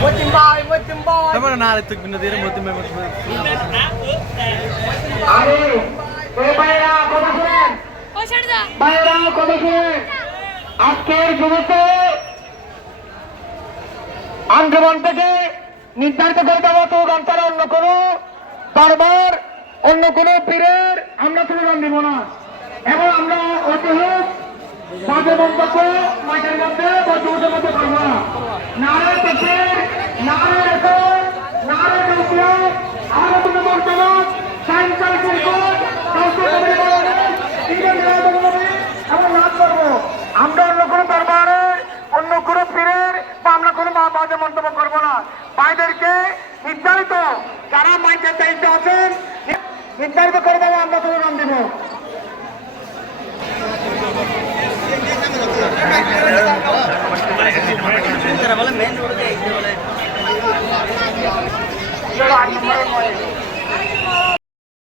Tama na nalit tug binadira mo timay mo. আমি এই ভাইরা কথা শুনেন ভাইরা কথা শুনেন আজকের যুবকে আন্দোলন থেকে নির্ধারিত করে দেওয়া তো গান্তারা অন্য কোনো বারবার অন্য কোনো পীরের আমরা স্লোগান দিব না এবং আমরা অতহক বাজে মন্তব্য মাঠের মধ্যে বা যুবকের মধ্যে করবো না নারে থেকে নারে রেখো নারে রুপিয়া আরো কোনো মন্তব্য সাইন্সাল শিল্পর আমরা নাচ করবো আমরা অন্য কোনো দরবারে অন্য কোনো পীরের বা আমরা কোনো বাজে মন্তব্য করবো না ভাইদেরকে নির্ধারিত যারা মাইকের দায়িত্ব আছেন নির্ধারিত করে দেবো আমরা স্লোগান দিব বলে মেন রোড